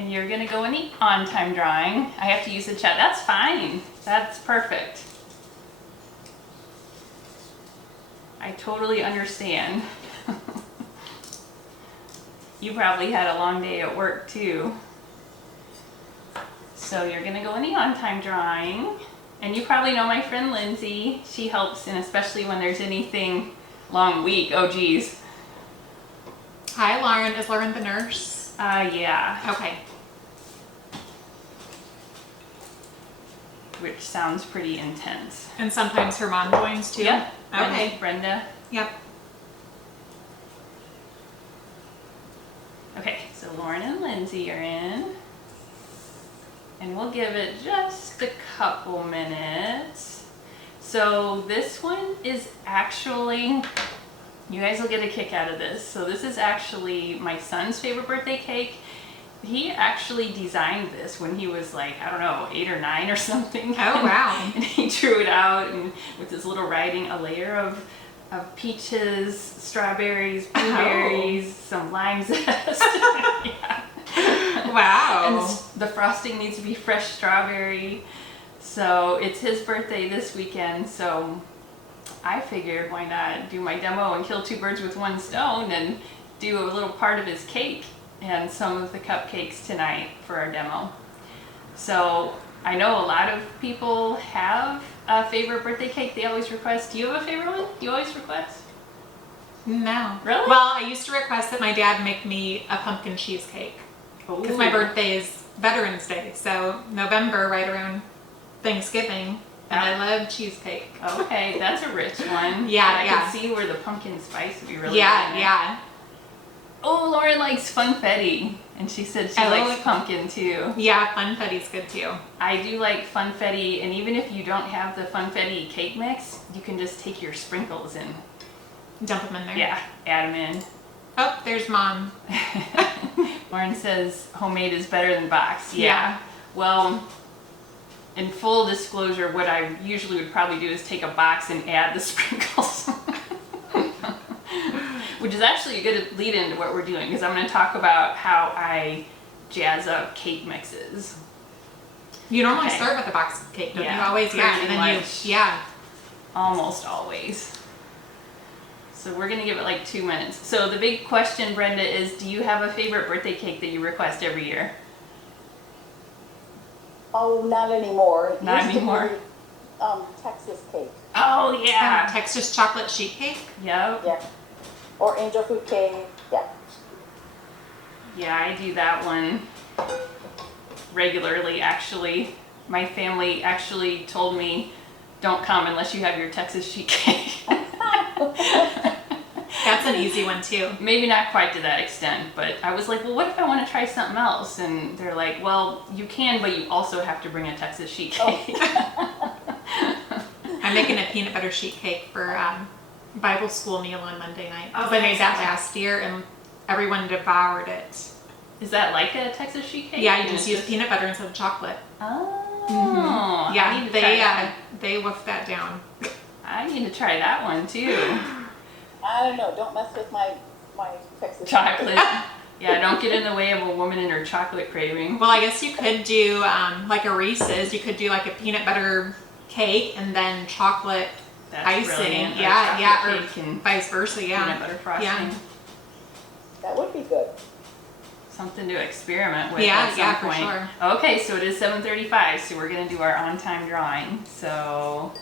And you're gonna go in the on-time drawing. I have to use the chat. That's fine. That's perfect. I totally understand. You probably had a long day at work too. So you're gonna go in the on-time drawing. And you probably know my friend Lindsay. She helps, and especially when there's anything long week. Oh geez. Hi Lauren, is Lauren the nurse? Yeah. Okay. Which sounds pretty intense. And sometimes her mom joins too? Yep. Okay. Brenda. Yep. Okay, so Lauren and Lindsay are in. And we'll give it just a couple minutes. So this one is actually, you guys will get a kick out of this. So this is actually my son's favorite birthday cake. He actually designed this when he was like, I don't know, 8 or 9 or something. Oh, wow. And he drew it out and with his little writing, a layer of peaches, strawberries, blueberries, some lime zest. Yeah. Wow. And the frosting needs to be fresh strawberry. So it's his birthday this weekend, so I figured why not do my demo and kill 2 birds with 1 stone and do a little part of his cake and some of the cupcakes tonight for our demo. So I know a lot of people have a favorite birthday cake they always request. Do you have a favorite one you always request? No. Really? Well, I used to request that my dad make me a pumpkin cheesecake. Because my birthday is Veterans Day, so November, right around Thanksgiving, and I love cheesecake. Okay, that's a rich one. Yeah, I yeah. can see where the pumpkin spice would be really Yeah, good in it. yeah. Oh, Lauren likes funfetti, and she said she likes pumpkin too. Yeah, funfetti's good too. I do like funfetti, and even if you don't have the funfetti cake mix, you can just take your sprinkles and Dump them in there. yeah, add them in. Oh, there's Mom. Lauren says homemade is better than box. Yeah. Well, in full disclosure, what I usually would probably do is take a box and add the sprinkles. Which is actually a good lead into what we're doing, because I'm going to talk about how I jazz up cake mixes. You normally start with a box of cake, don't Yeah, you? Always, yeah. pretty And then much. yeah. Almost always. So we're going to give it like 2 minutes. So the big question, Brenda, is do you have a favorite birthday cake that you request every year? Oh, not anymore. It Not used to anymore? be, Texas cake. Oh, yeah. Texas chocolate sheet cake. Yep. Yeah. Or angel food cake. Yeah. Yeah, I do that one regularly, actually. My family actually told me, don't come unless you have your Texas sheet cake. That's an easy one too. Maybe not quite to that extent, but I was like, well, what if I want to try something else? And they're like, well, you can, but you also have to bring a Texas sheet cake. I'm making a peanut butter sheet cake for Bible school meal on Monday night. Oh, Because I made that that's last year and everyone devoured it. Is that like a Texas sheet cake? Yeah, you And just it's use peanut butter instead of chocolate. Oh. I Yeah, need to try that. they wolfed that down. I need to try that one too. I don't know. Don't mess with my Texas Chocolate. Yeah, don't get in the way of a woman in her chocolate craving. Well, I guess you could do like a Reese's. You could do like a peanut butter cake and then chocolate That's icing. brilliant. Or Yeah, yeah, chocolate or cake and vice versa. Yeah. peanut butter frosting. Yeah. That would be good. Something to experiment with Yeah, at some yeah, for point. sure. Okay, so it is 7:35, so we're gonna do our on-time drawing. So,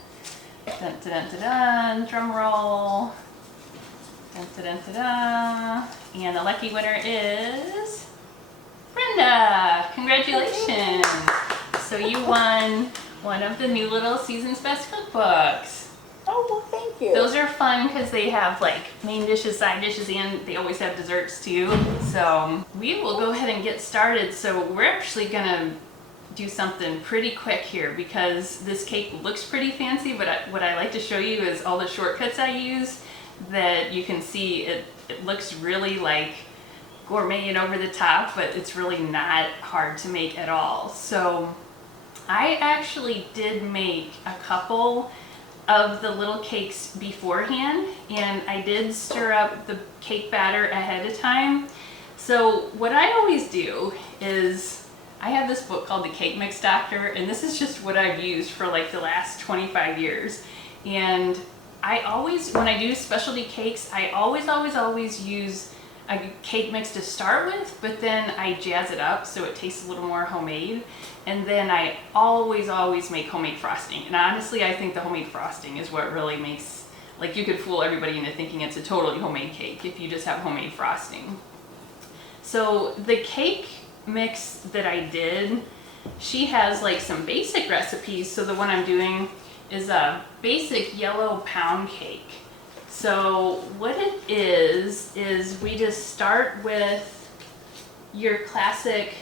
dun dun dun dun, dun drum roll. Dun dun dun dun, dun. And the lucky winner is Brenda. Congratulations! So you won one of the new Little Season's Best cookbooks. Oh, well, thank you. Those are fun because they have like main dishes, side dishes, and they always have desserts too. So we will go ahead and get started. So we're actually gonna do something pretty quick here because this cake looks pretty fancy, but what I like to show you is all the shortcuts I use that you can see it looks really like gourmet and over the top, but it's really not hard to make at all. So I actually did make a couple of the little cakes beforehand, and I did stir up the cake batter ahead of time. So what I always do is I have this book called The Cake Mix Doctor, and this is just what I've used for like the last 25 years. And I always, when I do specialty cakes, I always use a cake mix to start with, but then I jazz it up so it tastes a little more homemade. And then I always make homemade frosting. And honestly, I think the homemade frosting is what really makes, like, you could fool everybody into thinking it's a totally homemade cake if you just have homemade frosting. So the cake mix that I did, she has like some basic recipes. So the one I'm doing is a basic yellow pound cake. So what it is we just start with your classic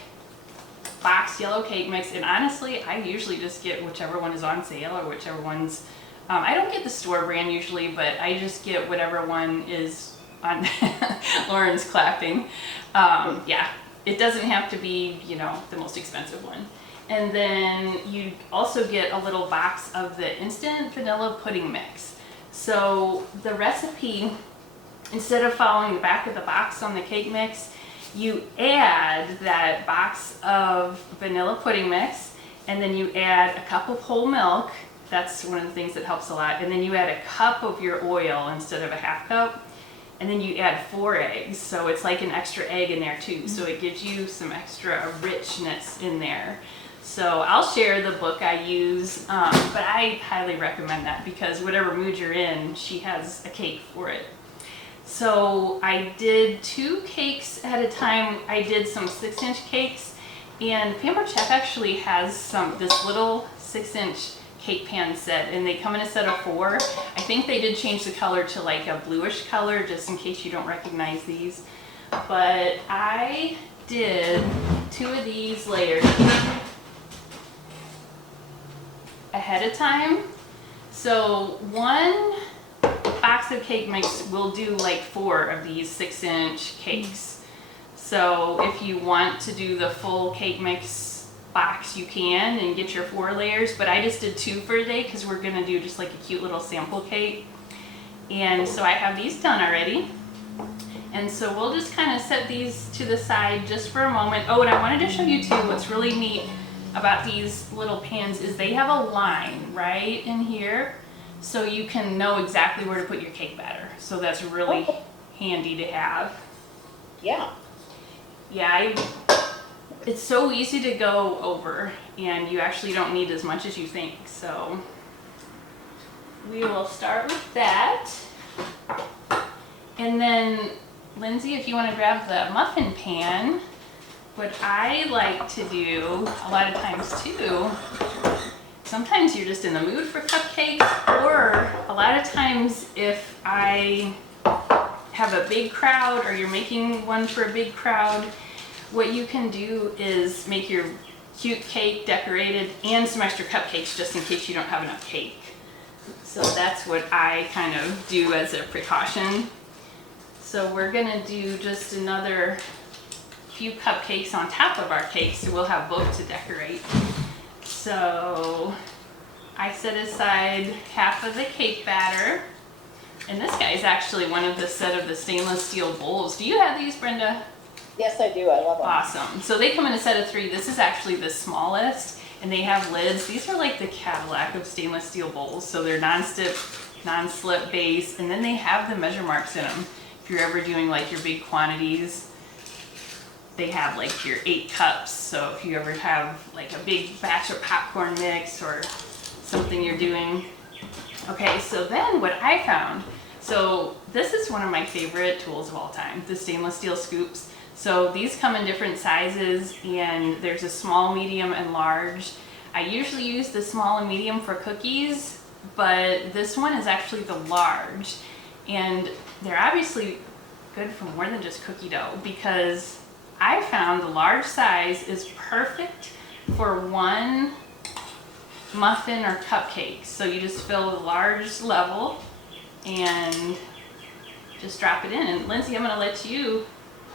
box yellow cake mix. And honestly, I usually just get whichever one is on sale or whichever one's, I don't get the store brand usually, but I just get whatever one is on. Lauren's clapping. Yeah, it doesn't have to be, you know, the most expensive one. And then you also get a little box of the instant vanilla pudding mix. So the recipe, instead of following the back of the box on the cake mix, you add that box of vanilla pudding mix, and then you add a cup of whole milk. That's one of the things that helps a lot. And then you add a cup of your oil instead of a half cup. And then you add 4 eggs, so it's like an extra egg in there too. So it gives you some extra richness in there. So I'll share the book I use, but I highly recommend that because whatever mood you're in, she has a cake for it. So I did 2 cakes at a time. I did some 6-inch cakes, and Pampered Chef actually has this little 6-inch cake pan set, and they come in a set of 4. I think they did change the color to like a bluish color just in case you don't recognize these. But I did 2 of these layers ahead of time. So one box of cake mix will do like 4 of these 6-inch cakes. So if you want to do the full cake mix box, you can and get your 4 layers, but I just did 2 for today because we're gonna do just like a cute little sample cake. And so I have these done already, and so we'll just kind of set these to the side just for a moment. Oh, and I wanted to show you too what's really neat about these little pans is they have a line right in here, so you can know exactly where to put your cake batter. So that's really handy to have. Yeah. Yeah, it's so easy to go over, and you actually don't need as much as you think. So we will start with that. And then, Lindsay, if you want to grab the muffin pan, what I like to do a lot of times too, sometimes you're just in the mood for cupcakes, or a lot of times if I have a big crowd or you're making one for a big crowd, what you can do is make your cute cake decorated and some extra cupcakes just in case you don't have enough cake. So that's what I kind of do as a precaution. So we're gonna do just another few cupcakes on top of our cake, so we'll have both to decorate. So I set aside half of the cake batter, and this guy is actually one of the set of the stainless steel bowls. Do you have these, Brenda? Yes, I do. I love them. Awesome. So they come in a set of 3. This is actually the smallest, and they have lids. These are like the Cadillac of stainless steel bowls. So they're non-slip base, and then they have the measure marks in them. If you're ever doing like your big quantities, they have like your 8 cups. So if you ever have like a big batch of popcorn mix or something you're doing. Okay, so then what I found, so this is one of my favorite tools of all time, the stainless steel scoops. So these come in different sizes, and there's a small, medium, and large. I usually use the small and medium for cookies, but this one is actually the large. And they're obviously good for more than just cookie dough, because I found the large size is perfect for 1 muffin or cupcake. So you just fill the large level and just drop it in. And Lindsay, I'm gonna let you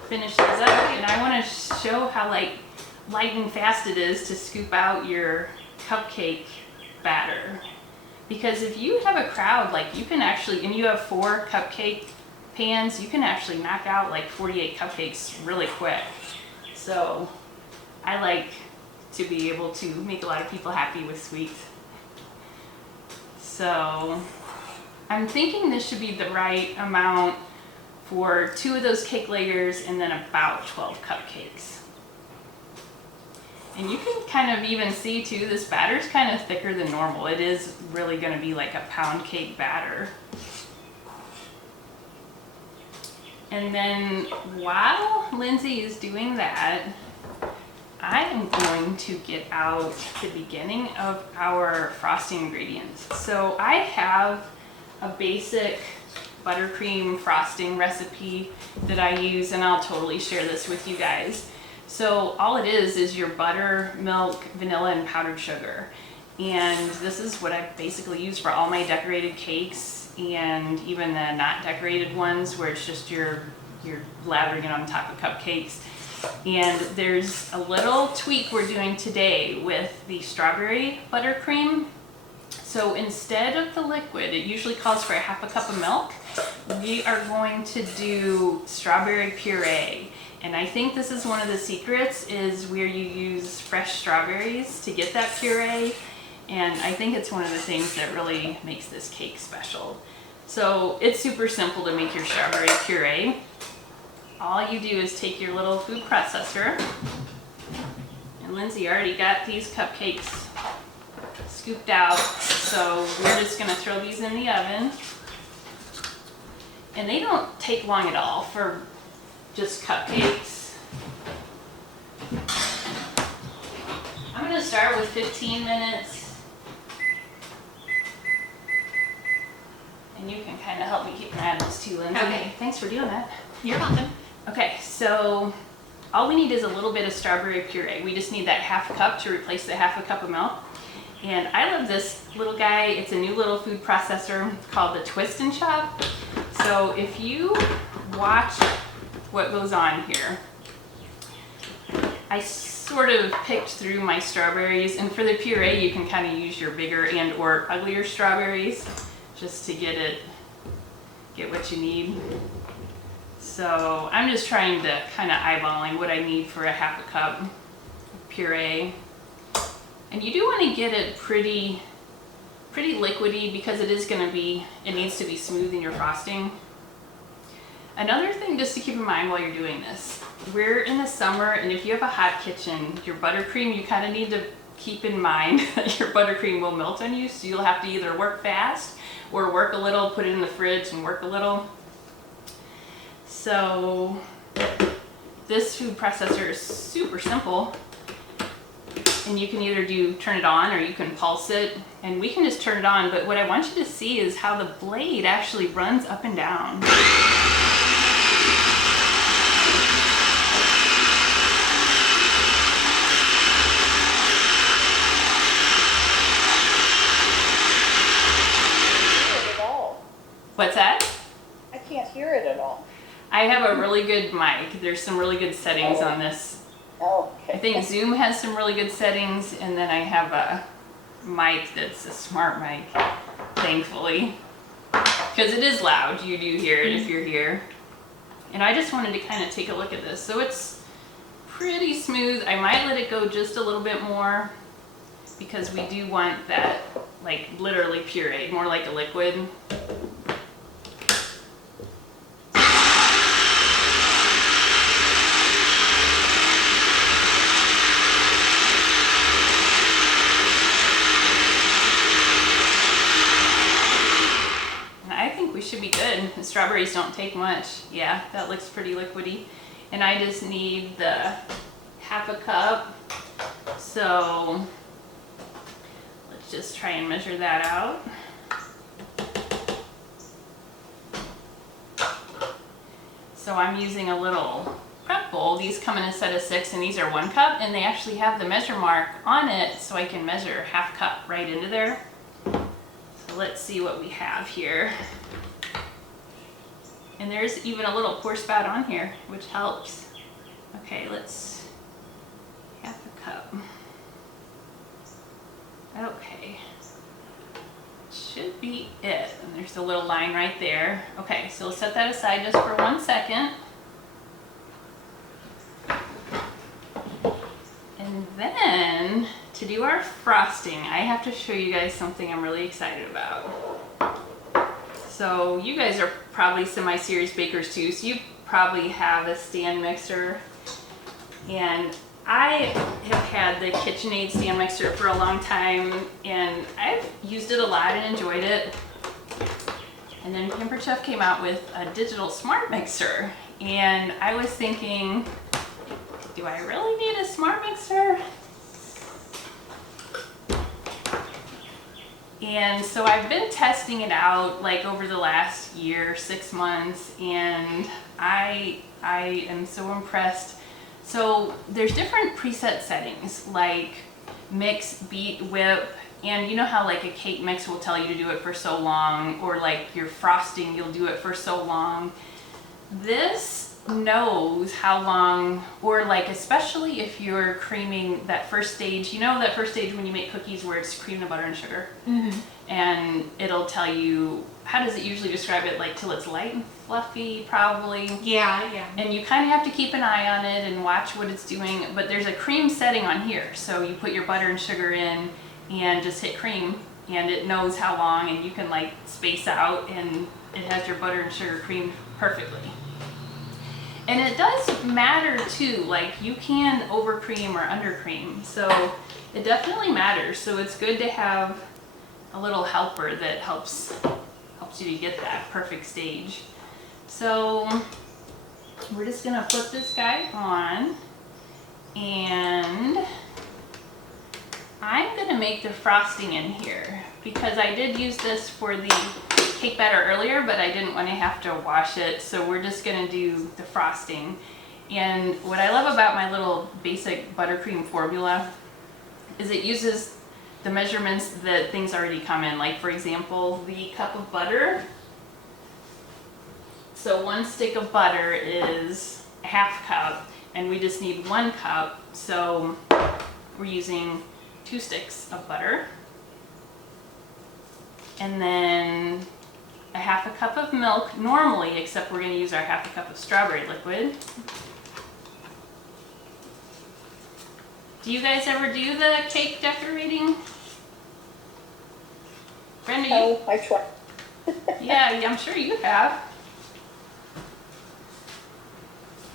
finish this up, and I want to show how like light and fast it is to scoop out your cupcake batter. Because if you have a crowd, like you can actually, and you have 4 cupcake pans, you can actually knock out like 48 cupcakes really quick. So I like to be able to make a lot of people happy with sweets. So I'm thinking this should be the right amount for 2 of those cake layers and then about 12 cupcakes. And you can kind of even see too, this batter's kind of thicker than normal. It is really going to be like a pound cake batter. And then while Lindsay is doing that, I am going to get out the beginning of our frosting ingredients. So I have a basic buttercream frosting recipe that I use, and I'll totally share this with you guys. So all it is your butter, milk, vanilla, and powdered sugar. And this is what I basically use for all my decorated cakes and even the not decorated ones where it's just you're lathering it on top of cupcakes. And there's a little tweak we're doing today with the strawberry buttercream. So instead of the liquid, it usually calls for a half a cup of milk. We are going to do strawberry puree. And I think this is one of the secrets, is where you use fresh strawberries to get that puree. And I think it's one of the things that really makes this cake special. So it's super simple to make your strawberry puree. All you do is take your little food processor, and Lindsay already got these cupcakes scooped out, so we're just gonna throw these in the oven. And they don't take long at all for just cupcakes. I'm gonna start with 15 minutes. And you can kind of help me keep an eye on this too, Lindsay. Okay. Thanks for doing that. You're welcome. Okay, so all we need is a little bit of strawberry puree. We just need that half cup to replace the half a cup of milk. And I love this little guy. It's a new little food processor called the Twist and Chop. So if you watch what goes on here, I sort of picked through my strawberries, and for the puree you can kind of use your bigger and or uglier strawberries just to get what you need. So I'm just trying to kind of eyeballing what I need for a half a cup of puree. And you do want to get it pretty liquidy because it needs to be smooth in your frosting. Another thing just to keep in mind while you're doing this, we're in the summer, and if you have a hot kitchen, your buttercream, you kind of need to keep in mind that your buttercream will melt on you, so you'll have to either work fast or work a little, put it in the fridge and work a little. So this food processor is super simple, and you can either turn it on or you can pulse it, and we can just turn it on, but what I want you to see is how the blade actually runs up and down. What's that? I can't hear it at all. I have a really good mic. There's some really good settings on this. Oh, okay. I think Zoom has some really good settings, and then I have a mic that's a smart mic, thankfully. Because it is loud. You do hear it if you're here. And I just wanted to kind of take a look at this. So it's pretty smooth. I might let it go just a little bit more because we do want that, like, literally pureed, more like a liquid. Should be good. The strawberries don't take much. Yeah, that looks pretty liquidy. And I just need the half a cup. So let's just try and measure that out. So I'm using a little prep bowl. These come in a set of 6, and these are 1 cup, and they actually have the measure mark on it, so I can measure half cup right into there. So let's see what we have here. And there's even a little pour spout on here, which helps. Okay, let's half a cup. Okay, should be it. And there's a little line right there. Okay, so we'll set that aside just for 1 second. And then to do our frosting, I have to show you guys something I'm really excited about. So you guys are probably semi-serious bakers too, so you probably have a stand mixer. And I have had the KitchenAid stand mixer for a long time, and I've used it a lot and enjoyed it. And then Pampered Chef came out with a digital smart mixer, and I was thinking, do I really need a smart mixer? And so I've been testing it out like over the last year, 6 months, and I am so impressed. So there's different preset settings like mix, beat, whip, and you know how like a cake mix will tell you to do it for so long, or like your frosting, you'll do it for so long. This knows how long, or like especially if you're creaming that first stage, you know that first stage when you make cookies where it's cream, the butter, and sugar? Mm-hmm. And it'll tell you, how does it usually describe it, like till it's light and fluffy probably? Yeah. And you kind of have to keep an eye on it and watch what it's doing, but there's a cream setting on here, so you put your butter and sugar in and just hit cream, and it knows how long, and you can like space out, and it has your butter and sugar creamed perfectly. And it does matter too, like you can over cream or under cream, so it definitely matters. So it's good to have a little helper that helps you to get that perfect stage. So we're just gonna put this guy on, and I'm gonna make the frosting in here because I did use this for the cake batter earlier, but I didn't want to have to wash it, so we're just gonna do the frosting. And what I love about my little basic buttercream formula is it uses the measurements that things already come in. Like for example, the cup of butter. So 1 stick of butter is a half cup, and we just need 1 cup, so we're using 2 sticks of butter. And then a half a cup of milk normally, except we're going to use our half a cup of strawberry liquid. Do you guys ever do the cake decorating? Brenda, you? Oh, I tried. Yeah, I'm sure you have.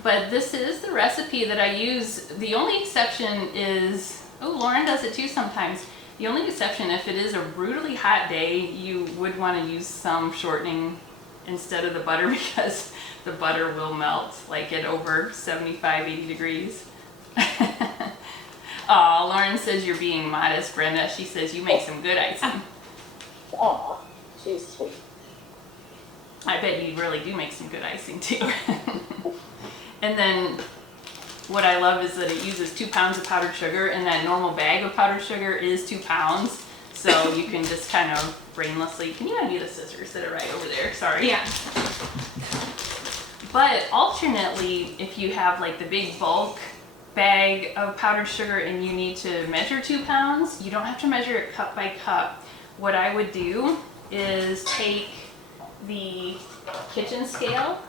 But this is the recipe that I use. The only exception is, oh, Lauren does it too sometimes. The only exception, if it is a brutally hot day, you would want to use some shortening instead of the butter because the butter will melt like at over 75, 80 degrees. Aw, Lauren says you're being modest, Brenda. She says you make some good icing. Oh, she's sweet. I bet you really do make some good icing too. And then what I love is that it uses 2 pounds of powdered sugar, and that normal bag of powdered sugar is 2 pounds. So you can just kind of brainlessly, can you hand me the scissors that are right over there? Sorry. Yeah. But alternately, if you have like the big bulk bag of powdered sugar and you need to measure 2 pounds, you don't have to measure it cup by cup. What I would do is take the kitchen scale,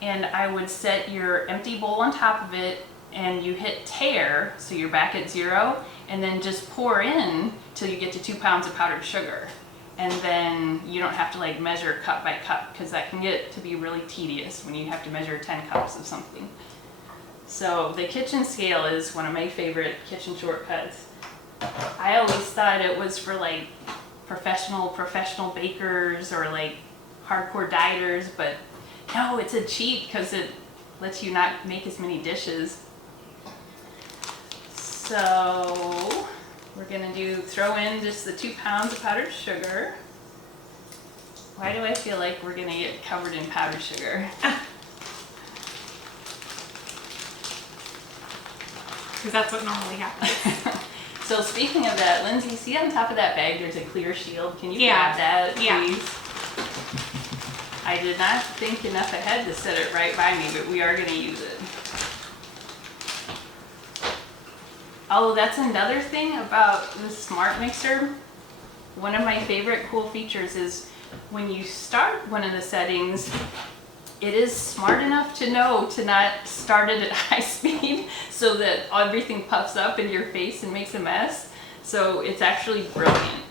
and I would set your empty bowl on top of it, and you hit tare, so you're back at 0, and then just pour in till you get to 2 pounds of powdered sugar. And then you don't have to like measure cup by cup, because that can get to be really tedious when you have to measure 10 cups of something. So the kitchen scale is one of my favorite kitchen shortcuts. I always thought it was for like professional bakers or like hardcore dieters, but no, it's a cheat because it lets you not make as many dishes. So we're gonna throw in just the 2 pounds of powdered sugar. Why do I feel like we're gonna get covered in powdered sugar? Because that's what normally happens. So speaking of that, Lindsay, see on top of that bag there's a clear shield. Can you Yeah. grab that, please? Yeah. I did not think enough ahead to set it right by me, but we are going to use it. Oh, that's another thing about the smart mixer. one of my favorite cool features is when you start one of the settings, it is smart enough to know to not start it at high speed so that everything puffs up in your face and makes a mess. So it's actually brilliant.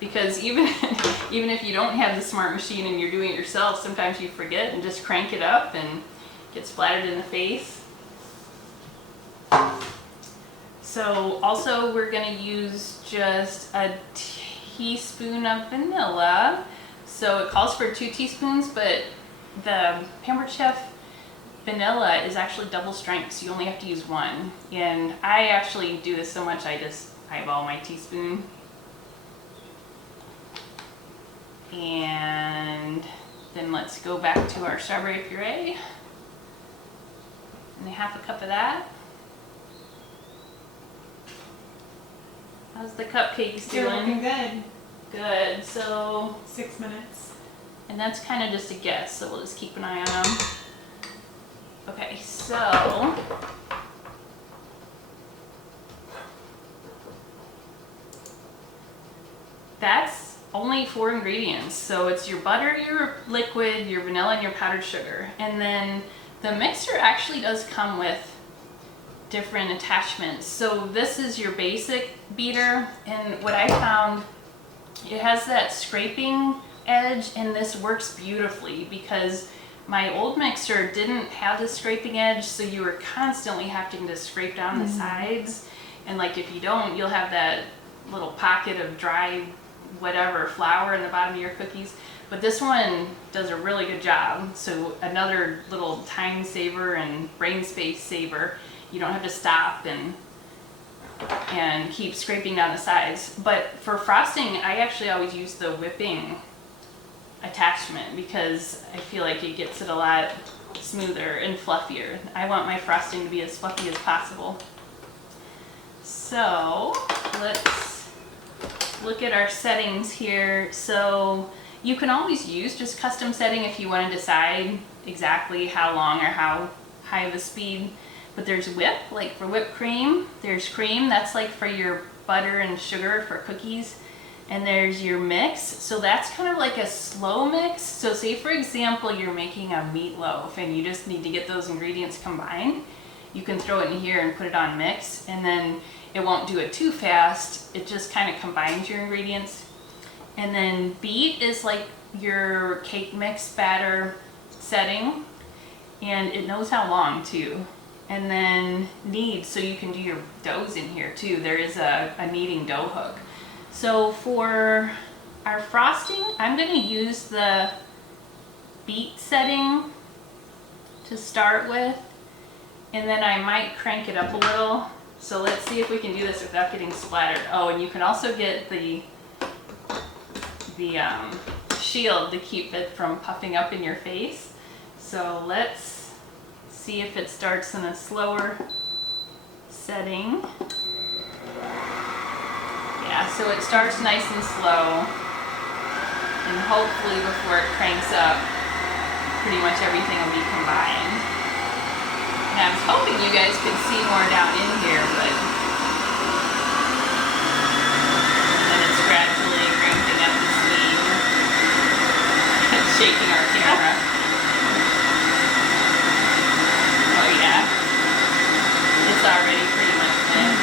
Because even if you don't have the smart machine and you're doing it yourself, sometimes you forget and just crank it up and get splattered in the face. So also we're going to use just a teaspoon of vanilla. So it calls for 2 teaspoons, but the Pampered Chef vanilla is actually double strength, so you only have to use 1. And I actually do this so much I just eyeball my teaspoon. And then let's go back to our strawberry puree. And 1/2 cup of that. How's the cupcakes They're looking doing? good. Good. So, 6 minutes. and that's kind of just a guess, so we'll just keep an eye on them. Okay, so that's only 4 ingredients. So it's your butter, your liquid, your vanilla, and your powdered sugar. And then the mixer actually does come with different attachments. So this is your basic beater, and what I found, it has that scraping edge, and this works beautifully because my old mixer didn't have the scraping edge, so you were constantly having to scrape down the sides, and like if you don't, you'll have that little pocket of dry whatever flour in the bottom of your cookies. But this one does a really good job. So another little time saver and brain space saver. You don't have to stop and keep scraping down the sides. But for frosting, I actually always use the whipping attachment because I feel like it gets it a lot smoother and fluffier. I want my frosting to be as fluffy as possible. So let's look at our settings here. So you can always use just custom setting if you want to decide exactly how long or how high of a speed. But there's whip, like for whipped cream. There's cream, that's like for your butter and sugar for cookies. And there's your mix, so that's kind of like a slow mix. So say for example you're making a meatloaf and you just need to get those ingredients combined. You can throw it in here and put it on mix, and then it won't do it too fast. It just kind of combines your ingredients. And then beat is like your cake mix batter setting, and it knows how long too. And then knead, so you can do your doughs in here too. There is a kneading dough hook. So for our frosting, I'm going to use the beat setting to start with, and then I might crank it up a little. So let's see if we can do this without getting splattered. Oh, and you can also get the shield to keep it from puffing up in your face. So let's see if it starts in a slower setting. Yeah, so it starts nice and slow, and hopefully before it cranks up, pretty much everything will be combined. And I was hoping you guys could see more down in here, but then it's gradually ramping up the speed. It's shaking our camera. Oh yeah, it's already pretty much lit.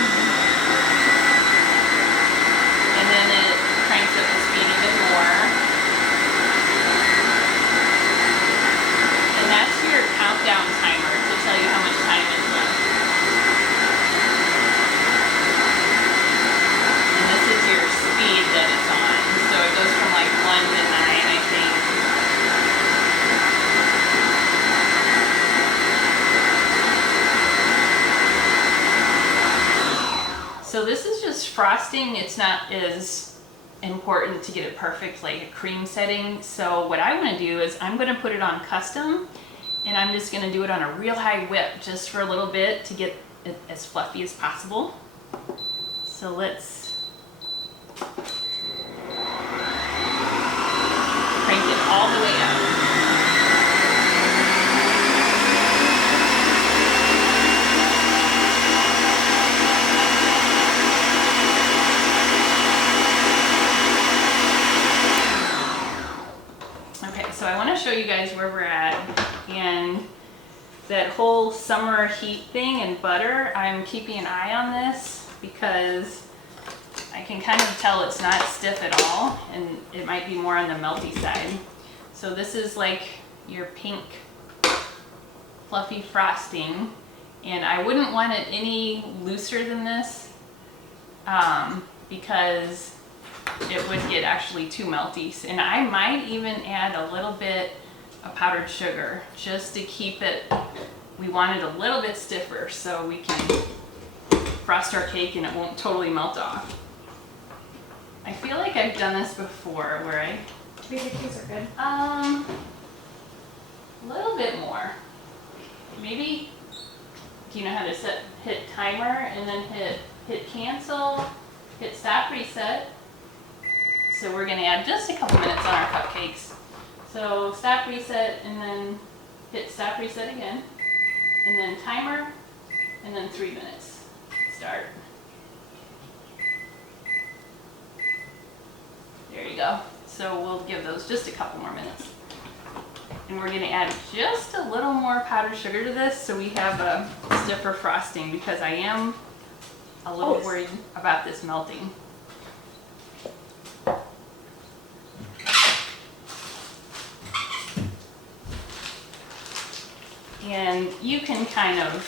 And then it cranks up the speed even more. And that's your countdown timer to tell you how much time is left. And this is your speed that it's on. So it goes from like 1 to 9, I think. So this is just frosting. It's not as important to get it perfect like a cream setting. So what I want to do is I'm going to put it on custom, and I'm just going to do it on a real high whip just for a little bit to get it as fluffy as possible. So let's crank it all the way up. show you guys where we're at. And that whole summer heat thing and butter, I'm keeping an eye on this because I can kind of tell it's not stiff at all, and it might be more on the melty side. So this is like your pink fluffy frosting, and I wouldn't want it any looser than this because it would get actually too melty. And I might even add a little bit of powdered sugar just to keep it, we want it a little bit stiffer so we can frost our cake and it won't totally melt off. I feel like I've done this before where I, Do you think these are good? a little bit more. Maybe, do you know how to hit timer and then hit cancel, hit stop reset. So we're gonna add just a couple minutes on our cupcakes. So stop reset and then hit stop reset again. And then timer and then 3 minutes. Start. There you go. So we'll give those just a couple more minutes. And we're gonna add just a little more powdered sugar to this so we have a stiffer frosting because I am a little worried about this melting. And you can kind of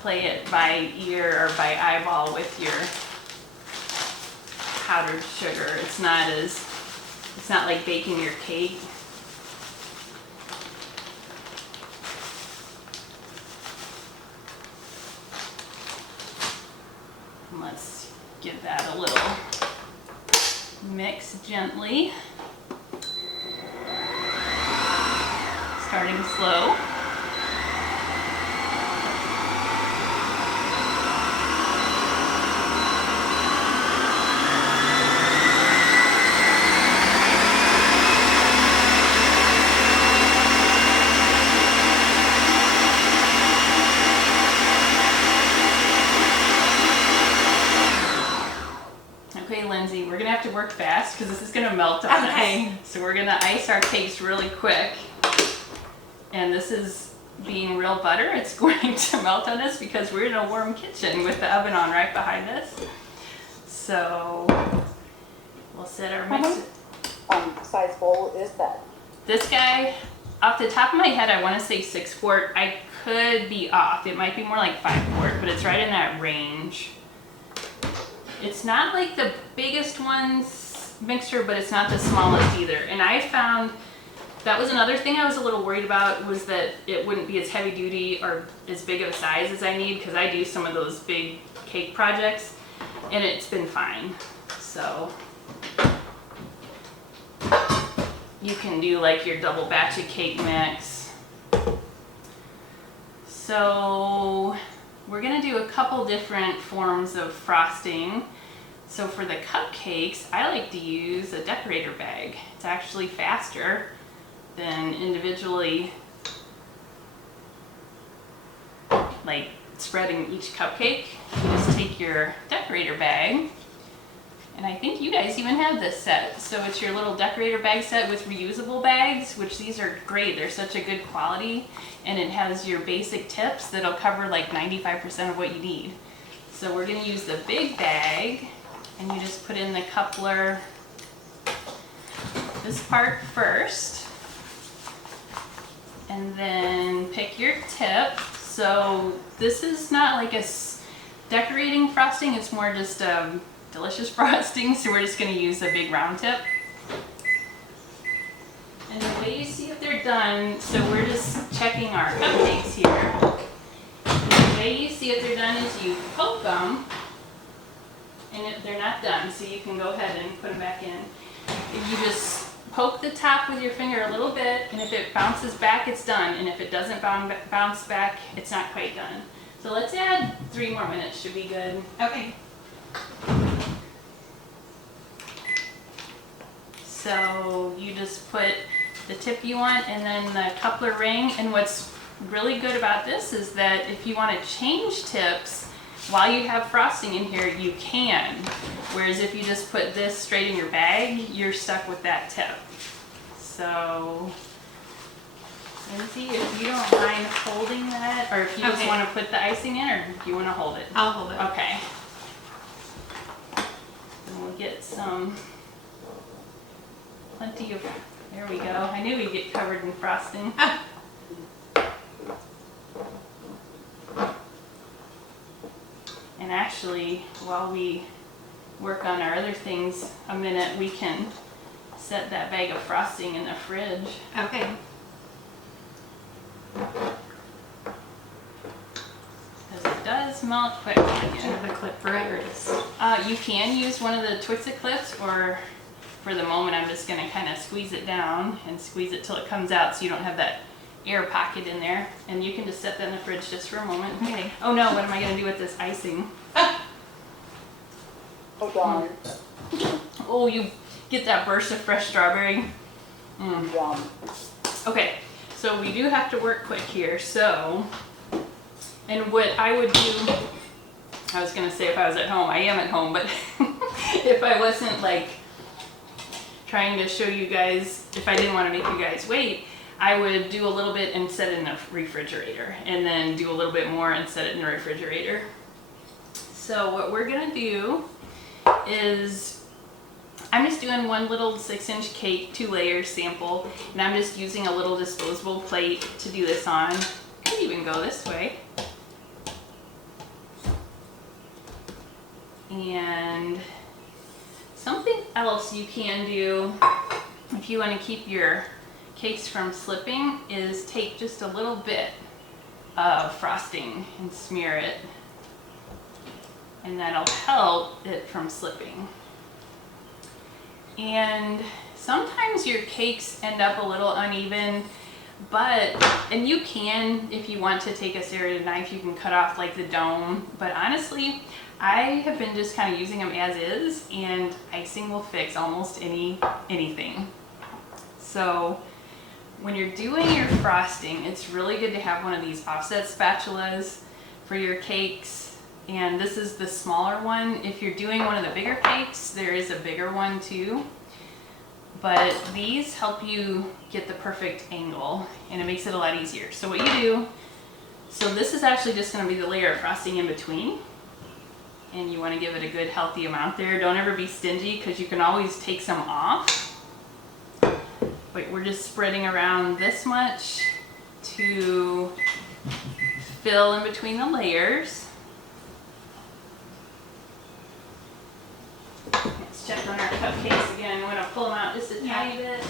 play it by ear or by eyeball with your powdered sugar. It's not like baking your cake. Let's give that a little mix gently. Starting slow. Okay, Lindsay, we're gonna have to work fast because this is gonna melt on Okay. us. So we're gonna ice our cakes really quick. And this is being real butter. It's going to melt on us because we're in a warm kitchen with the oven on right behind us. So we'll set our mixer. Size bowl is that? This guy, off the top of my head, I want to say 6 quart. I could be off. It might be more like 5 quart, but it's right in that range. It's not like the biggest one's mixture, but it's not the smallest either. And I found that was another thing I was a little worried about, was that it wouldn't be as heavy duty or as big of a size as I need, because I do some of those big cake projects, and it's been fine. So you can do like your double batch of cake mix. So we're gonna do a couple different forms of frosting. So for the cupcakes, I like to use a decorator bag. It's actually faster than individually like spreading each cupcake. You just take your decorator bag, and I think you guys even have this set. So it's your little decorator bag set with reusable bags, which these are great. They're such a good quality, and it has your basic tips that'll cover like 95% of what you need. So we're gonna use the big bag, and you just put in the coupler, this part first, and then pick your tip. So this is not like a decorating frosting, it's more just delicious frosting, so we're just going to use a big round tip. And the way you see if they're done, so we're just checking our cupcakes here. And the way you see if they're done is you poke them, and if they're not done, so you can go ahead and put them back in. If you just poke the top with your finger a little bit, and if it bounces back, it's done. And if it doesn't bounce back, it's not quite done. So let's add 3 more minutes, should be good. Okay. So you just put the tip you want and then the coupler ring. And what's really good about this is that if you want to change tips while you have frosting in here, you can. Whereas if you just put this straight in your bag, you're stuck with that tip. So Lindsay, if you don't mind holding that, or if you just Okay. want to put the icing in, or do you want to hold it? I'll hold it. Okay. And we'll get plenty of, there we go. I knew we'd get covered in frosting. Ah. And actually, while we work on our other things a minute, we can set that bag of frosting in the fridge. Okay. Because it does melt quick. Do you have a clip for it or just? You can use one of the Twix-It clips, or for the moment I'm just going to kind of squeeze it down and squeeze it till it comes out so you don't have that air pocket in there. And you can just set that in the fridge just for a moment. Okay. Oh no, what am I going to do with this icing? Oh darn. Oh, you get that burst of fresh strawberry. Yum. Okay, so we do have to work quick here. So, and what I would do, I was going to say if I was at home, I am at home, but if I wasn't like trying to show you guys, if I didn't want to make you guys wait, I would do a little bit and set it in the refrigerator, and then do a little bit more and set it in the refrigerator. So what we're going to do is, I'm just doing one little 6-inch cake, 2 layers sample, and I'm just using a little disposable plate to do this on. Could even go this way. And something else you can do if you want to keep your cakes from slipping is take just a little bit of frosting and smear it, and that'll help it from slipping. And sometimes your cakes end up a little uneven, and you can, if you want to take a serrated knife, you can cut off like the dome, but honestly, I have been just kind of using them as is, and icing will fix almost anything. So when you're doing your frosting, it's really good to have one of these offset spatulas for your cakes. And this is the smaller one. If you're doing one of the bigger cakes, there is a bigger one too. But these help you get the perfect angle, and it makes it a lot easier. So what you do, so this is actually just going to be the layer of frosting in between. And you want to give it a good healthy amount there. Don't ever be stingy, because you can always take some off. But we're just spreading around this much to fill in between the layers. Let's check on our cupcakes again. I'm going to pull them out just a tiny bit.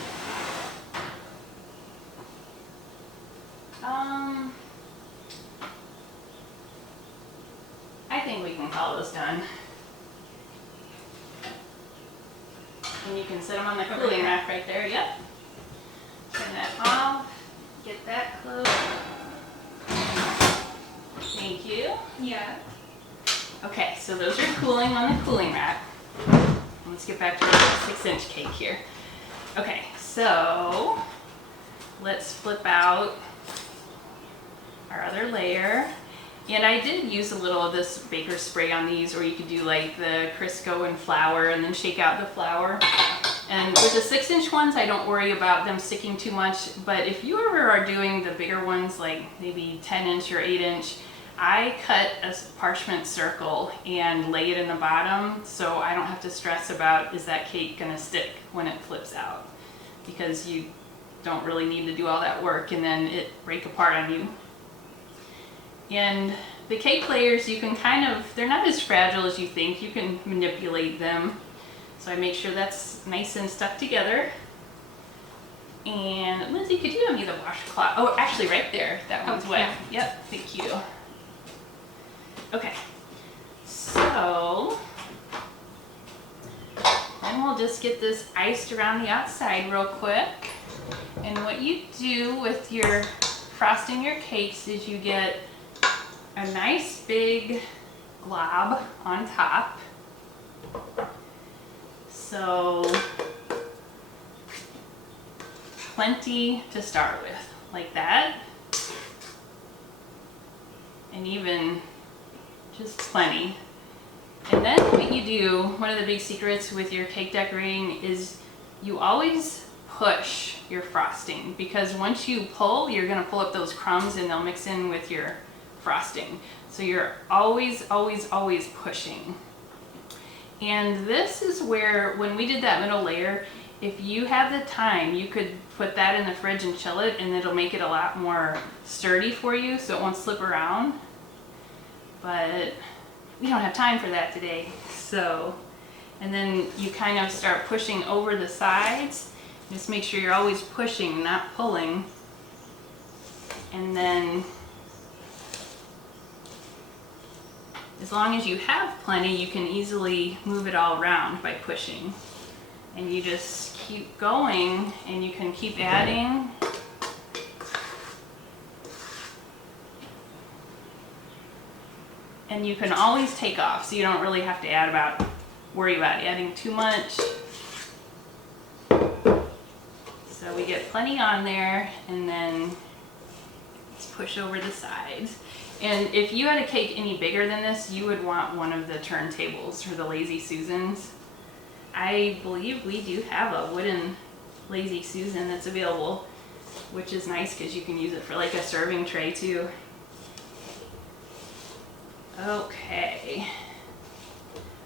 I think we can call those done. And you can set them on the cooling rack right there. Yep. Turn that off. Get that closed. Thank you. Yeah. Okay, so those are cooling on the cooling rack. Let's get back to our 6-inch cake here. Okay, so let's flip out our other layer. And I did use a little of this baker's spray on these, or you could do like the Crisco and flour and then shake out the flour. And with the 6-inch ones, I don't worry about them sticking too much, but if you ever are doing the bigger ones, like maybe 10-inch or 8-inch, I cut a parchment circle and lay it in the bottom, so I don't have to stress about, is that cake gonna stick when it flips out? Because you don't really need to do all that work and then it break apart on you. And the cake layers, you can they're not as fragile as you think. You can manipulate them. So I make sure that's nice and stuck together. And Lindsay, could you hand me the washcloth? Oh, actually right there, that one's wet. Yeah. Yep, thank you. Okay, so then we'll just get this iced around the outside real quick. And what you do with your frosting your cakes is you get a nice big glob on top. So plenty to start with, like that. And even just plenty. And then what you do, one of the big secrets with your cake decorating is you always push your frosting, because once you pull, you're gonna pull up those crumbs and they'll mix in with your frosting. So you're always, always, always pushing. And this is where, when we did that middle layer, if you have the time, you could put that in the fridge and chill it, and it'll make it a lot more sturdy for you so it won't slip around. But we don't have time for that today. So, and then you kind of start pushing over the sides. Just make sure you're always pushing, not pulling. And then, as long as you have plenty, you can easily move it all around by pushing. And you just keep going, and you can keep adding. And you can always take off, so you don't really have to worry about adding too much. So we get plenty on there, and then let's push over the sides. And if you had a cake any bigger than this, you would want one of the turntables or the Lazy Susans. I believe we do have a wooden Lazy Susan that's available, which is nice because you can use it for like a serving tray too. Okay.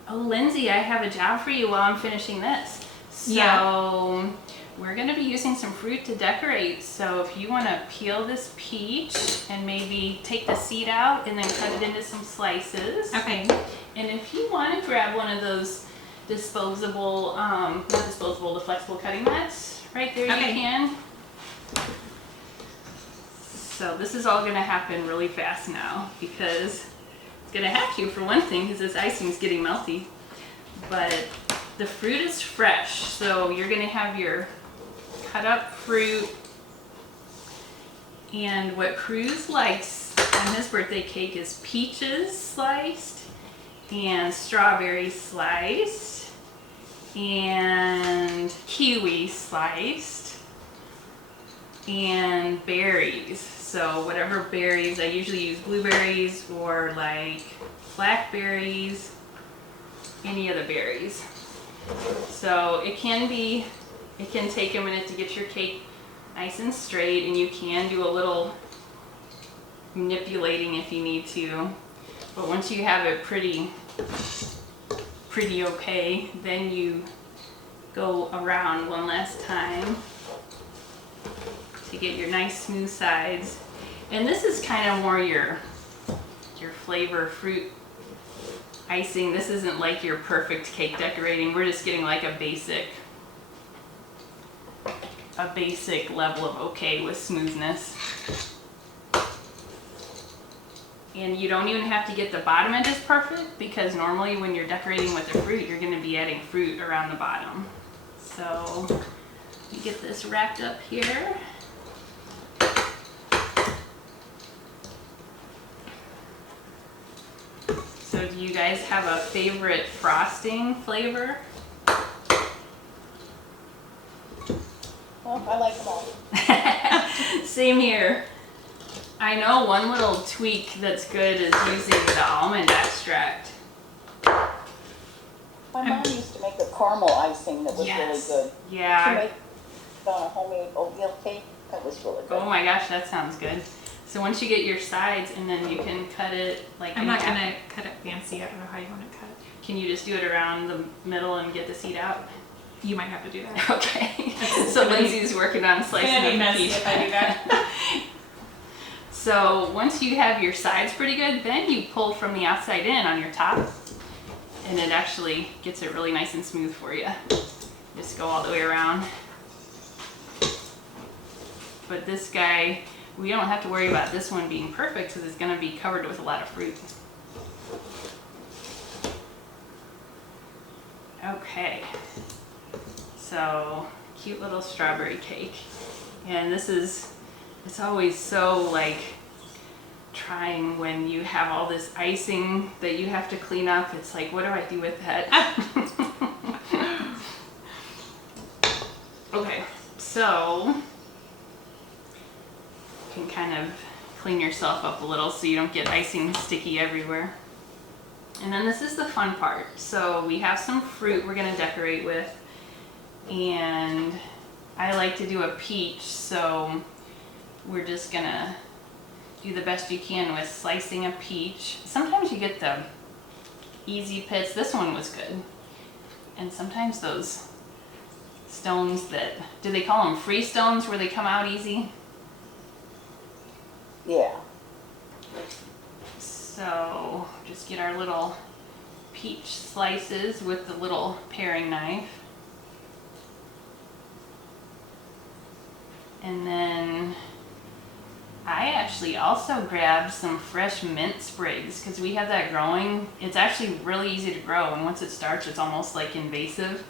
Oh, Lindsay, I have a job for you while I'm finishing this. So we're going to be using some fruit to decorate. So if you want to peel this peach and maybe take the seed out and then cut it into some slices. Okay. And if you want to grab one of those disposable, not disposable, the flexible cutting mats, right there, Okay. you can. So this is all going to happen really fast now, because it's going to have to, for one thing, because this icing is getting melty. But the fruit is fresh, so you're going to have your cut up fruit. And what Cruz likes on his birthday cake is peaches sliced, and strawberries sliced, and kiwi sliced, and berries. So whatever berries, I usually use blueberries or like blackberries, any other berries. So it can take a minute to get your cake nice and straight, and you can do a little manipulating if you need to. But once you have it pretty okay, then you go around one last time to get your nice smooth sides. And this is kind of more your flavor fruit icing. This isn't like your perfect cake decorating. We're just getting like a basic level of okay with smoothness. And you don't even have to get the bottom edges perfect, because normally when you're decorating with the fruit, you're going to be adding fruit around the bottom. So let me get this wrapped up here. So do you guys have a favorite frosting flavor? Well, I like them all. Same here. I know one little tweak that's good is using the almond extract. My mom used to make a caramel icing that was Yes. really good. She Yeah. made it on a homemade oatmeal cake. That was really good. Oh my gosh, that sounds good. So once you get your sides, and then you can cut it like I'm in not half. gonna cut it fancy. I don't know how you want to cut it. Can you just do it around the middle and get the seed out? You might have to do that. Okay. So Lindsay's working on slicing up the peach. if I do that. So once you have your sides pretty good, then you pull from the outside in on your top, and it actually gets it really nice and smooth for you. Just go all the way around. But this guy, we don't have to worry about this one being perfect, because it's going to be covered with a lot of fruit. Okay. So, cute little strawberry cake. And it's always so like trying when you have all this icing that you have to clean up. It's like, what do I do with that? Okay, so you can kind of clean yourself up a little so you don't get icing sticky everywhere. And then this is the fun part. So we have some fruit we're going to decorate with, and I like to do a peach, so we're just gonna do the best you can with slicing a peach. Sometimes you get the easy pits. This one was good. And sometimes those stones that, do they call them free stones where they come out easy? Yeah. So just get our little peach slices with the little paring knife. And then I actually also grabbed some fresh mint sprigs because we have that growing. It's actually really easy to grow, and once it starts, it's almost like invasive.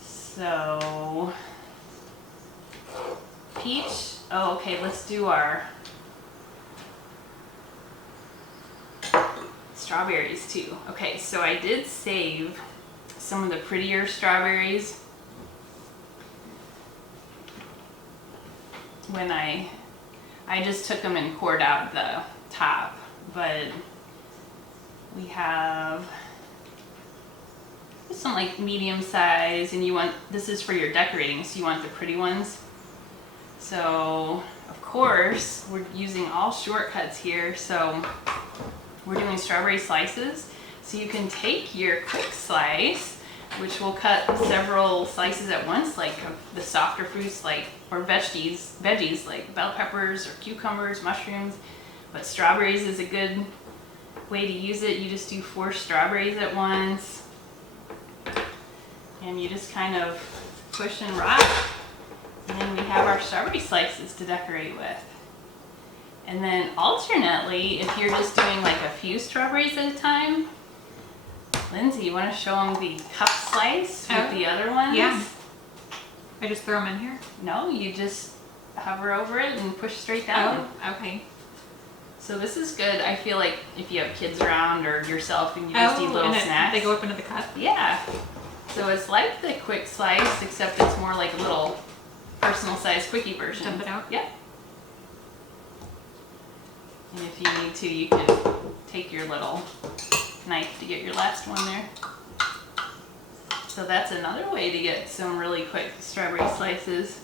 So, peach. Oh, okay, let's do our strawberries too. Okay, so I did save some of the prettier strawberries when I just took them and cored out the top, but we have some like medium size, and you want, this is for your decorating, so you want the pretty ones. So of course we're using all shortcuts here, so we're doing strawberry slices. So you can take your quick slice, which will cut several slices at once, like of the softer fruits, like, or veggies like bell peppers or cucumbers, mushrooms. But strawberries is a good way to use it. You just do 4 strawberries at once, and you just kind of push and rock. And then we have our strawberry slices to decorate with. And then alternately, if you're just doing like a few strawberries at a time, Lindsay, you want to show them the cup slice with the other ones? Yeah. I just throw them in here? No, you just hover over it and push straight down. Oh, okay. So this is good. I feel like if you have kids around or yourself and you just eat little and snacks. They go up into the cup? Yeah. So it's like the quick slice, except it's more like a little personal size quickie version. Dump it out? Yep. And if you need to, you can take your little knife to get your last one there. So that's another way to get some really quick strawberry slices.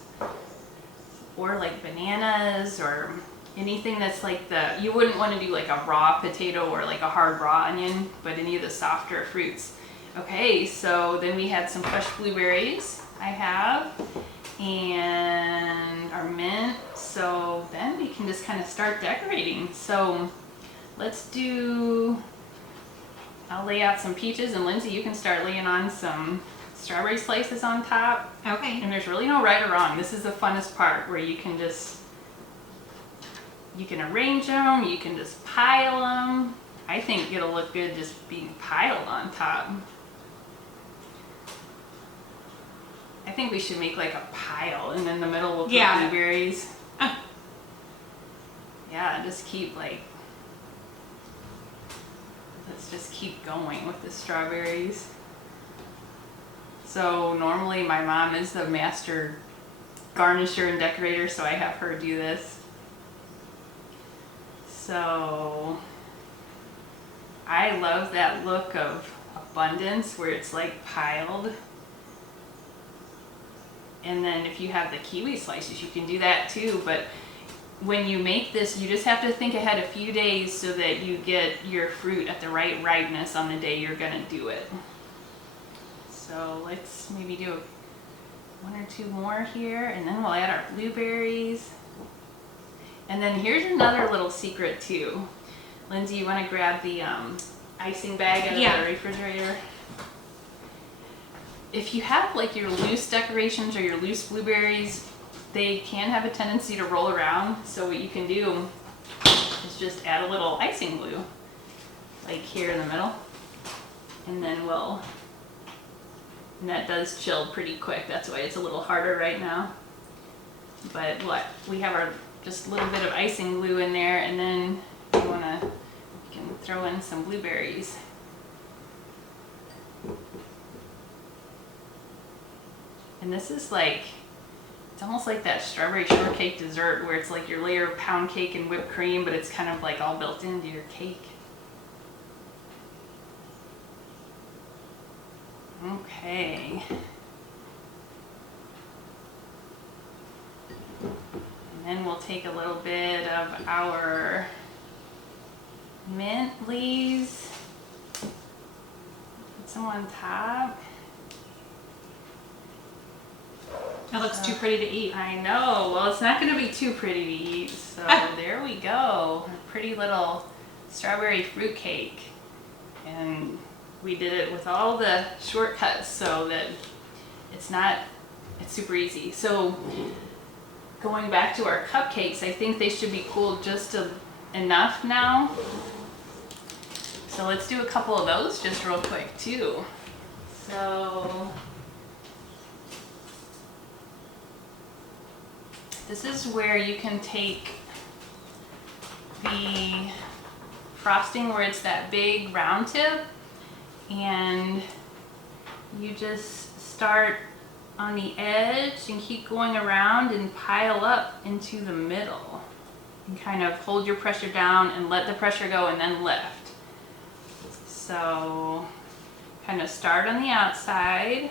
Or like bananas or anything that's like you wouldn't want to do like a raw potato or like a hard raw onion, but any of the softer fruits. Okay, so then we had some fresh blueberries I have, and our mint. So then we can just kind of start decorating. So let's do, I'll lay out some peaches, and Lindsay, you can start laying on some strawberry slices on top. Okay. And there's really no right or wrong. This is the funnest part, where you can arrange them, you can just pile them. I think it'll look good just being piled on top. I think we should make like a pile, and in the middle we'll put blueberries. Yeah, just keep like, let's just keep going with the strawberries. So normally my mom is the master garnisher and decorator, so I have her do this. So I love that look of abundance where it's like piled. And then if you have the kiwi slices, you can do that too. But when you make this, you just have to think ahead a few days so that you get your fruit at the right ripeness on the day you're gonna do it. So let's maybe do 1 or 2 more here, and then we'll add our blueberries. And then here's another little secret too. Lindsay, you want to grab the icing bag out of the refrigerator? If you have like your loose decorations or your loose blueberries, they can have a tendency to roll around. So what you can do is just add a little icing glue, like here in the middle, and then and that does chill pretty quick. That's why it's a little harder right now. But we have our just a little bit of icing glue in there, and then you can throw in some blueberries. And this is like, it's almost like that strawberry shortcake dessert where it's like your layer of pound cake and whipped cream, but it's kind of like all built into your cake. Okay. take a little bit of our mint leaves, put some on top. It looks too pretty to eat. I know. Well, it's not going to be too pretty to eat. So there we go. A pretty little strawberry fruit cake. And we did it with all the shortcuts so that it's super easy. So going back to our cupcakes, I think they should be cooled just enough now. So let's do a couple of those just real quick too. So this is where you can take the frosting where it's that big round tip, and you just start on the edge and keep going around and pile up into the middle. And kind of hold your pressure down and let the pressure go and then lift. So kind of start on the outside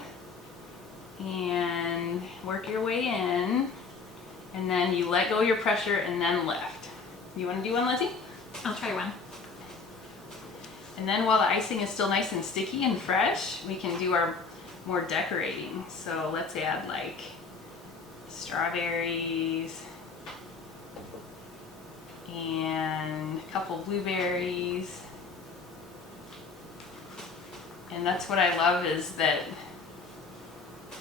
and work your way in. And then you let go of your pressure and then lift. You want to do one, Lizzie? I'll try one. And then while the icing is still nice and sticky and fresh, we can do our more decorating. So let's add like strawberries and a couple blueberries. And that's what I love is that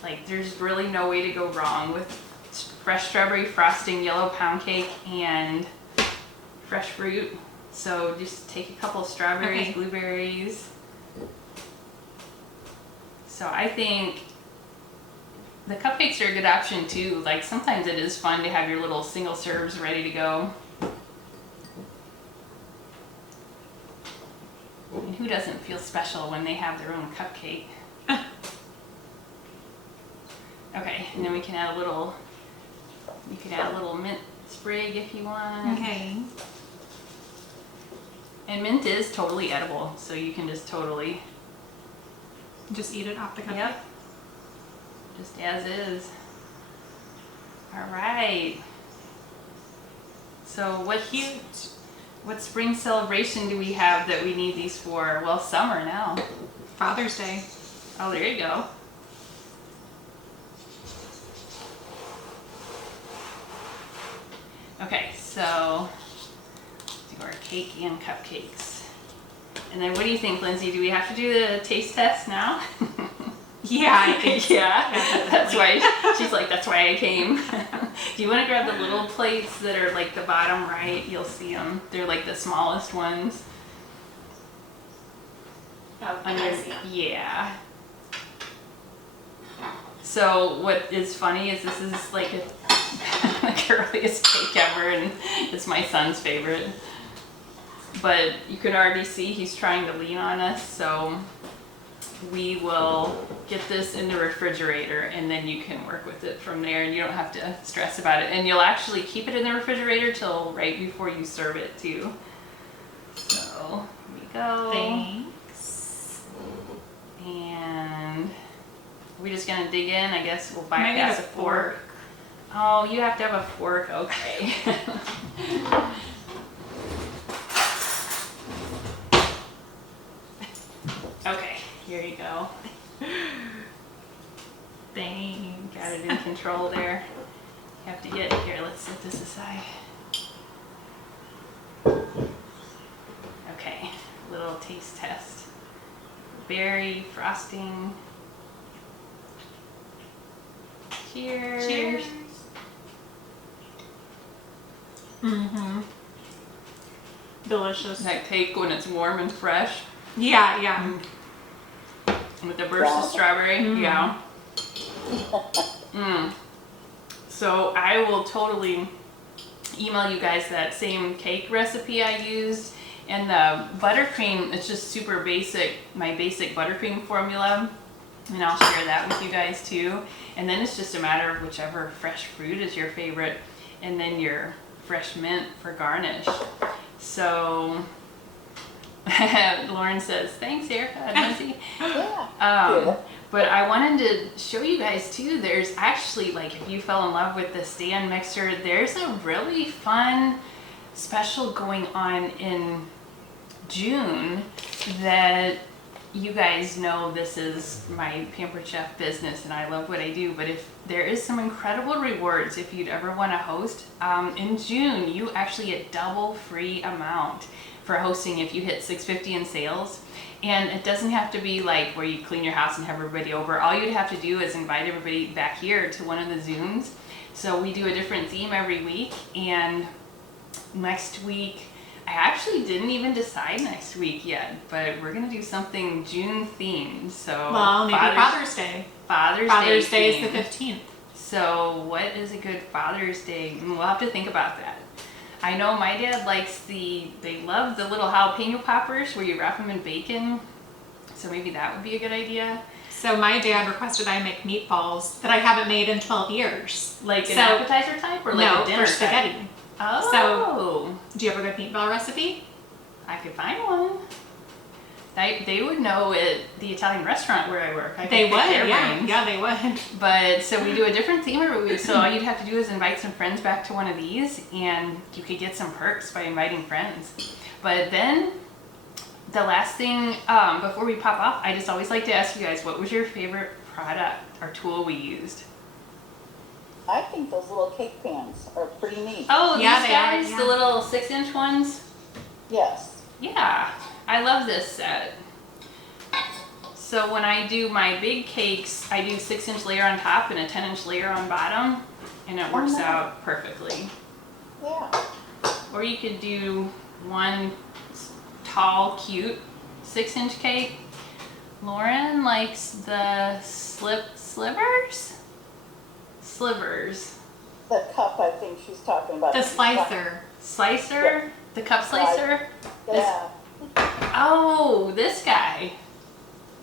like there's really no way to go wrong with fresh strawberry frosting, yellow pound cake, and fresh fruit. So just take a couple of strawberries, Okay. blueberries. So I think the cupcakes are a good option too. Like sometimes it is fun to have your little single serves ready to go. And who doesn't feel special when they have their own cupcake? Okay, and then we can add a little, you could add a little mint sprig if you want. Okay. And mint is totally edible, so you can just totally, Just eat it off the cupcake. yep, just as is. All right. So what spring celebration do we have that we need these for? Well, summer now. Father's Day. Oh, there you go. Okay, so do our cake and cupcakes. And then what do you think, Lindsay? Do we have to do the taste test now? Yeah, I think Yeah, Yeah, that's why she's like, that's why I came. Do you want to grab the little plates that are like the bottom right? You'll see them. They're like the smallest ones. Oh, Yeah. So what is funny is this is like the girliest cake ever, and it's my son's favorite. But you can already see he's trying to lean on us, so we will get this in the refrigerator and then you can work with it from there and you don't have to stress about it. And you'll actually keep it in the refrigerator till right before you serve it too. So here we go. Thanks. And we're just gonna dig in. I guess we'll Might need bypass a a fork. Oh, you have to have a fork. Okay. Okay, here you go. Thanks. Got it in control there. You have to get here. Let's set this aside. Okay, little taste test. Berry frosting. Cheers. Cheers. Mm-hmm. Delicious. That cake when it's warm and fresh Yeah, yeah. with the burst of strawberry. Mm. Yeah. So I will totally email you guys that same cake recipe I used. And the buttercream, it's just super basic, my basic buttercream formula. And I'll share that with you guys too. And then it's just a matter of whichever fresh fruit is your favorite. And then your fresh mint for garnish. So Lauren says, thanks Erica and Lindsay. Yeah. But I wanted to show you guys too, there's actually, like, if you fell in love with the stand mixer, there's a really fun special going on in June that you guys know this is my Pampered Chef business and I love what I do, but if there is some incredible rewards if you'd ever want to host, in June you actually get double free amount for hosting if you hit $650 in sales. And it doesn't have to be like where you clean your house and have everybody over. All you'd have to do is invite everybody back here to one of the Zooms. So we do a different theme every week, and next week, I actually didn't even decide next week yet, but we're gonna do something June themed. So Well, maybe Father's Day. Father's Day is the theme. 15th. So what is a good Father's Day? We'll have to think about that. I know my dad likes they love the little jalapeno poppers where you wrap them in bacon. So maybe that would be a good idea. So my dad requested I make meatballs that I haven't made in 12 years. Like an So- appetizer type or like No, a dinner for spaghetti. type? Oh, Do you have a good meatball recipe? I could find one. They would know at the Italian restaurant where I work. I could They pick would, their yeah. brains. Yeah, they would. But so we do a different theme every week. So all you'd have to do is invite some friends back to one of these, and you could get some perks by inviting friends. But then the last thing before we pop off, I just always like to ask you guys, what was your favorite product or tool we used? I think those little cake pans are pretty neat. Oh, Yeah, these they are, guys, yeah. the little 6-inch ones. Yes. Yeah, I love this set. So when I do my big cakes, I do 6-inch layer on top and a 10-inch layer on bottom, and it works nice. out perfectly. Yeah. Or you could do one tall, cute 6-inch cake. Lauren likes the slivers? Slivers. The cup, I think she's talking about. The slicer. Slicer? Yeah. The cup slicer? Yeah. Oh, this guy.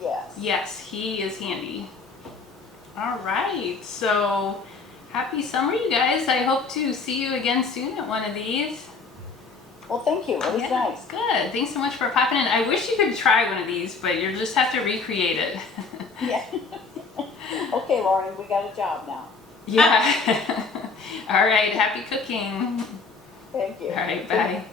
Yes. Yes, he is handy. All right, so happy summer, you guys. I hope to see you again soon at one of these. Well, thank you. It was nice. Good. Thanks so much for popping in. I wish you could try one of these, but you'll just have to recreate it. Yeah. Okay, Lauren, we got a job now. Yeah. All right, happy cooking. Thank you. All right, bye.